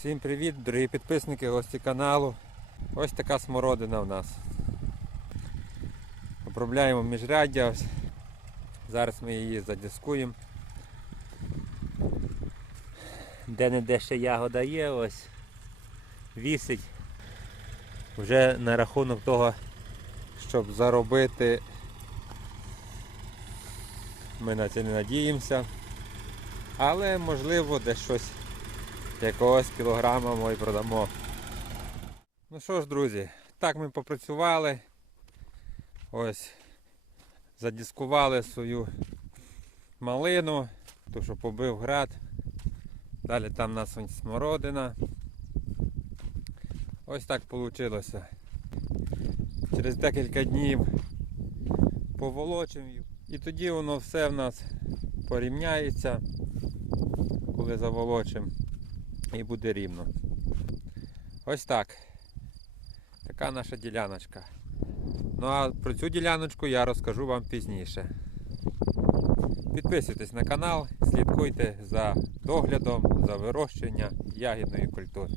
Всім привіт, дорогі підписники, гості каналу. Ось така смородина в нас. Обробляємо міжряддя. Зараз ми її задіскуємо. Де-не-де ще ягода є, ось вісить. Вже на рахунок того, щоб заробити, ми на це не надіємося. Але можливо десь щось якогось кілограма ми продамо. Ну що ж, друзі, так ми попрацювали. Ось задіскували свою малину, ту, що побив град. Далі там у нас смородина. Ось так вийшло. Через декілька днів поволочимо. І тоді воно все в нас порівняється, коли заволочимо і буде рівно. Ось так. Така наша діляночка. Ну а про цю діляночку я розкажу вам пізніше. Підписуйтесь на канал, слідкуйте за доглядом, за вирощення ягідної культури.